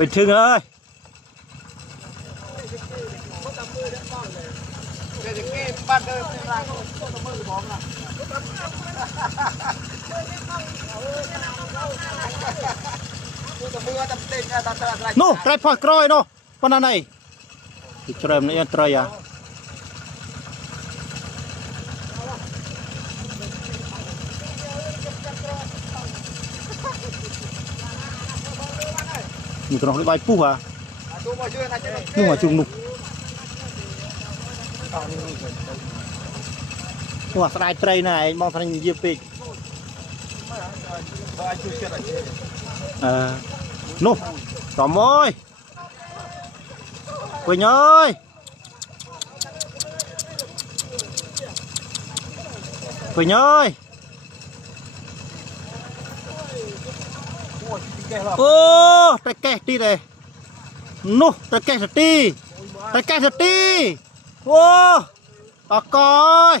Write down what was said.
Bình thường ơi. No, trai phơi còi no. Con này. Thì trầm này trai à. Mình còn nói bài pu à? Nhưng mà chung nụ. Ủa sài trai này mong thành gì pì? Nụ, tóm ơi. Quỳnh ơi. Quỳnh ơi. Ô, trái cây đi đây. Nụ, trái cây thật đi. Trái cây thật đi. Ô, à coi.